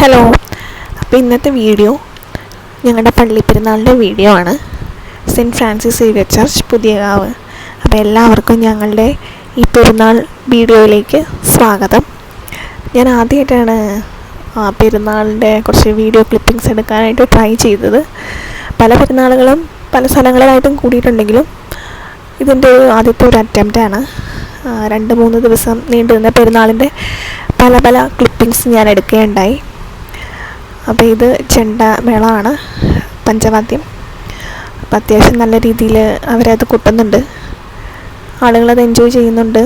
ഹലോ. അപ്പോൾ ഇന്നത്തെ വീഡിയോ ഞങ്ങളുടെ പള്ളിപ്പെരുന്നാളിൻ്റെ വീഡിയോ ആണ്. Saint Francis Xavier church Puthiyakavu. അപ്പോൾ എല്ലാവർക്കും ഞങ്ങളുടെ ഈ പെരുന്നാൾ വീഡിയോയിലേക്ക് സ്വാഗതം. ഞാൻ ആദ്യമായിട്ടാണ് പെരുന്നാളിൻ്റെ കുറച്ച് വീഡിയോ ക്ലിപ്പിങ്സ് എടുക്കാനായിട്ട് ട്രൈ ചെയ്തത്. പല പെരുന്നാളുകളും പല സ്ഥലങ്ങളിലായിട്ടും കൂടിയിട്ടുണ്ടെങ്കിലും ഇതിൻ്റെ ആദ്യത്തെ ഒരു അറ്റംപ്റ്റാണ്. 2-3 ദിവസം നീണ്ടുനിന്ന പെരുന്നാളിൻ്റെ പല ക്ലിപ്പിങ്സ് ഞാൻ എടുക്കുകയുണ്ടായി. അപ്പോൾ ഇത് ചെണ്ട മേളമാണ്, പഞ്ചവാദ്യം. അപ്പോൾ അത്യാവശ്യം നല്ല രീതിയിൽ അവരത് കൊട്ടുന്നുണ്ട്, ആളുകളത് എൻജോയ് ചെയ്യുന്നുണ്ട്.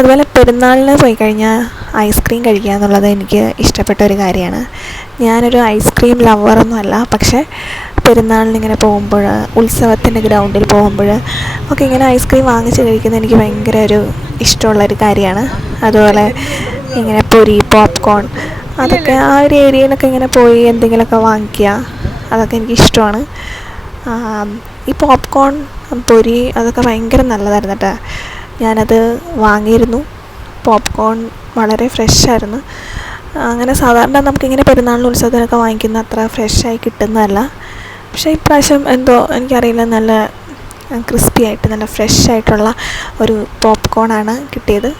അതുപോലെ പെരുന്നാളിന് പോയി കഴിഞ്ഞാൽ ഐസ്ക്രീം കഴിക്കുക എന്നുള്ളത് എനിക്ക് ഇഷ്ടപ്പെട്ട ഒരു കാര്യമാണ്. ഞാനൊരു ഐസ്ക്രീം ലവറൊന്നുമല്ല, പക്ഷേ പെരുന്നാളിന് ഇങ്ങനെ പോകുമ്പോൾ, ഉത്സവത്തിൻ്റെ ഗ്രൗണ്ടിൽ പോകുമ്പോൾ ഒക്കെ ഇങ്ങനെ ഐസ്ക്രീം വാങ്ങിച്ച് കഴിക്കുന്നത് എനിക്ക് ഭയങ്കര ഒരു ഇഷ്ടമുള്ളൊരു കാര്യമാണ്. അതുപോലെ ഇങ്ങനെ പൊരി, പോപ്കോൺ, അതൊക്കെ ആ ഒരു ഏരിയയിലൊക്കെ ഇങ്ങനെ പോയി എന്തെങ്കിലുമൊക്കെ വാങ്ങിക്കുക, അതൊക്കെ എനിക്കിഷ്ടമാണ്. ഈ പോപ്കോൺ, പൊരി അതൊക്കെ ഭയങ്കര നല്ലതായിരുന്നു കേട്ടോ. ഞാനത് വാങ്ങിയിരുന്നു. പോപ്കോൺ വളരെ ഫ്രഷായിരുന്നു. അങ്ങനെ സാധാരണ നമുക്കിങ്ങനെ പെരുന്നാളിന് ഉത്സവത്തിനൊക്കെ വാങ്ങിക്കുന്ന അത്ര ഫ്രഷായി കിട്ടുന്നതല്ല. പക്ഷേ ഇപ്രാവശ്യം എന്തോ എനിക്കറിയില്ല, നല്ല ക്രിസ്പി ആയിട്ട് നല്ല ഫ്രഷായിട്ടുള്ള ഒരു പോപ്കോണാണ് കിട്ടിയത്.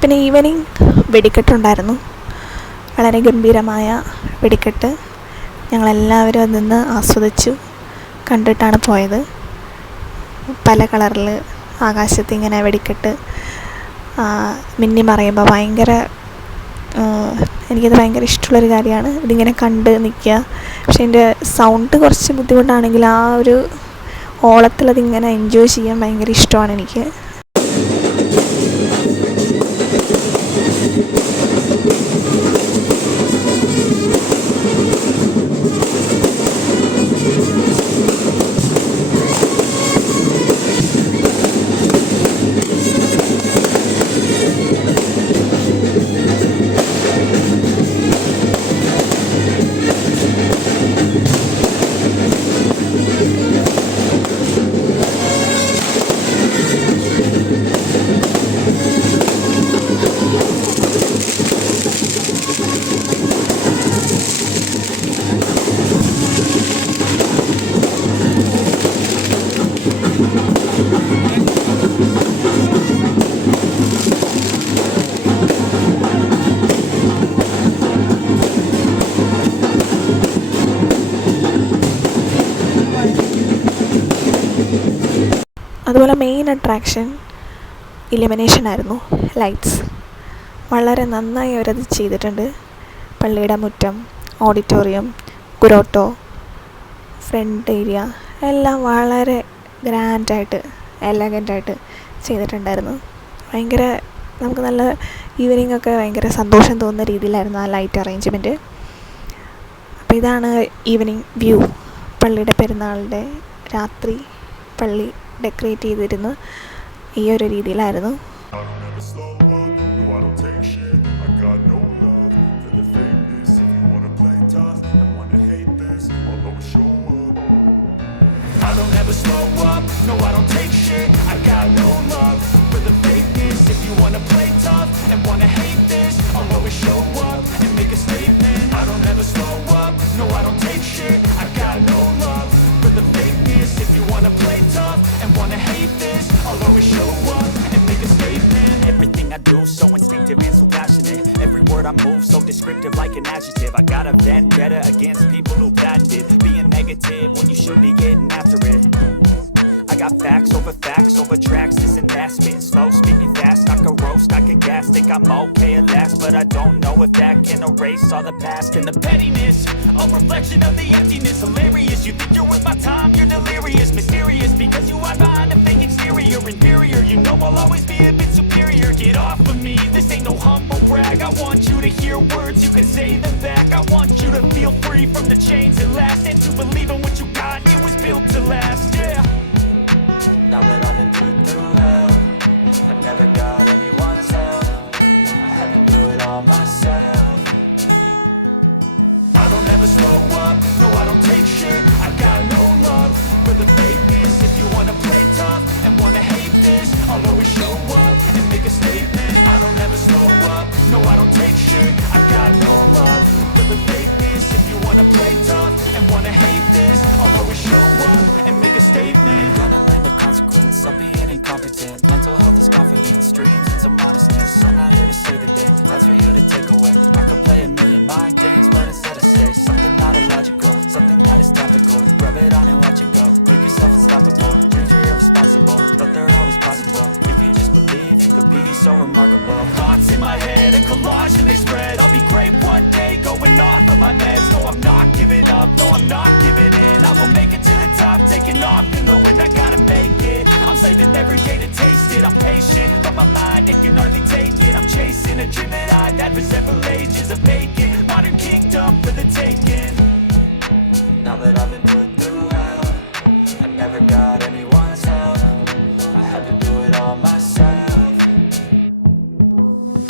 പിന്നെ ഈവനിങ് വെടിക്കെട്ടുണ്ടായിരുന്നു, വളരെ ഗംഭീരമായ വെടിക്കെട്ട്. ഞങ്ങളെല്ലാവരും അതിൽ നിന്ന് ആസ്വദിച്ചു കണ്ടിട്ടാണ് പോയത്. പല കളറിൽ ആകാശത്ത് ഇങ്ങനെ വെടിക്കെട്ട് മിന്നി മറയുമ്പോൾ എനിക്കത് ഭയങ്കര ഇഷ്ടമുള്ളൊരു കാര്യമാണ്. ഇതിങ്ങനെ കണ്ട് നിൽക്കുക. പക്ഷേ എൻ്റെ സൗണ്ട് കുറച്ച് ബുദ്ധിമുട്ടാണെങ്കിൽ ആ ഒരു ഓളത്തിലതിങ്ങനെ എൻജോയ് ചെയ്യാൻ ഭയങ്കര ഇഷ്ടമാണ് എനിക്ക്. അതുപോലെ മെയിൻ അട്രാക്ഷൻ ഇലുമിനേഷൻ ആയിരുന്നു. ലൈറ്റ്സ് വളരെ നന്നായി അവരത് ചെയ്തിട്ടുണ്ട്. പള്ളിയുടെ മുറ്റം, ഓഡിറ്റോറിയം, ഗ്രോട്ടോ, ഫ്രണ്ട് ഏരിയ എല്ലാം വളരെ ഗ്രാൻഡായിട്ട് എലഗൻ്റായിട്ട് ചെയ്തിട്ടുണ്ടായിരുന്നു. ഭയങ്കര നമുക്ക് നല്ല ഈവനിങ് ഒക്കെ ഭയങ്കര സന്തോഷം തോന്നുന്ന രീതിയിലായിരുന്നു ആ ലൈറ്റ് അറേഞ്ച്മെൻറ്റ്. അപ്പോൾ ഇതാണ് ഈവനിങ് വ്യൂ. പള്ളിയുടെ പെരുന്നാളിൻ്റെ രാത്രി പള്ളി ഡെക്കറേറ്റ് ചെയ്തിരുന്നു ഈ ഒരു രീതിയിലായിരുന്നു. I don't ever slow up, no I don't take shit. I got no love for the fakeness. If you wanna play tough and wanna hate this, I'll always show up and make a statement. I don't ever slow up, no I don't take shit. I got no love for the fakeness. If you wanna play tough and wanna hate this, I'll always show up and make a statement. Everything I do so instinctive and so passionate. Every word I move so descriptive like an adjective. I got a vendetta against people who patented being negative when you should be getting after it. I got facts over tracks, this and that, spitting slow, speaking fast. I could roast, I could gas, think I'm okay at last, but I don't know if that can erase all the past and the pettiness. A reflection of the emptiness, hilarious. You think you're worth my time, you're delirious, mysterious because you hide behind a fake exterior, inferior. You know I'll always be a bit superior. Get off of me, this ain't no humble brag. I want you to hear words, you can say them back. I want you to feel free from the chains that last, and to believe in what you got, it was built to last, yeah. Now that I've been put through hell, I never got anyone's help. I had to do it all myself. I don't ever slow up, no I don't take shit. I got no love for the fakeness. If you wanna play tough and wanna hate this, I'll always show up and make a statement. I don't ever slow up, no I don't take shit. I got no love for the fakeness. If you wanna play tough and wanna hate this, I'll always show up and make a statement. Consequence of being incompetent. Mental health is confidence, dreams and some honestness. I'm not here to save the day, that's for you to take away. I could play a million mind games, but instead I say something not illogical, something that is topical. Rub it on and watch it go, make yourself unstoppable. Dreams are irresponsible, but they're always possible. If you just believe, you could be so remarkable. Thoughts in my head, a collage and they spread. I'll be great one day, going off of my meds. No, I'm not giving up, no, I'm not giving in. I will make it to the top, taking off in the wind. I gotta make it, I'm saving every day to taste it. I'm patient, but my mind, it can hardly take it. I'm chasing a dream that I've had for several ages of vacant. Modern kingdom for the taking. Now that I've been put through hell, I never got anyone's help. I had to do it all myself.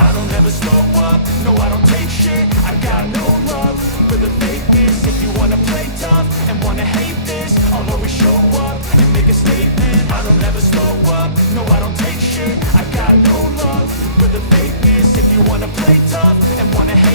I don't ever slow up, no I don't take shit. I got no love for the fakeness. If you wanna play tough and wanna hate this, I'll always show up and make a statement. I don't ever slow up, no I don't take shit. I got no love for the fakeness. If you wanna play tough and wanna hate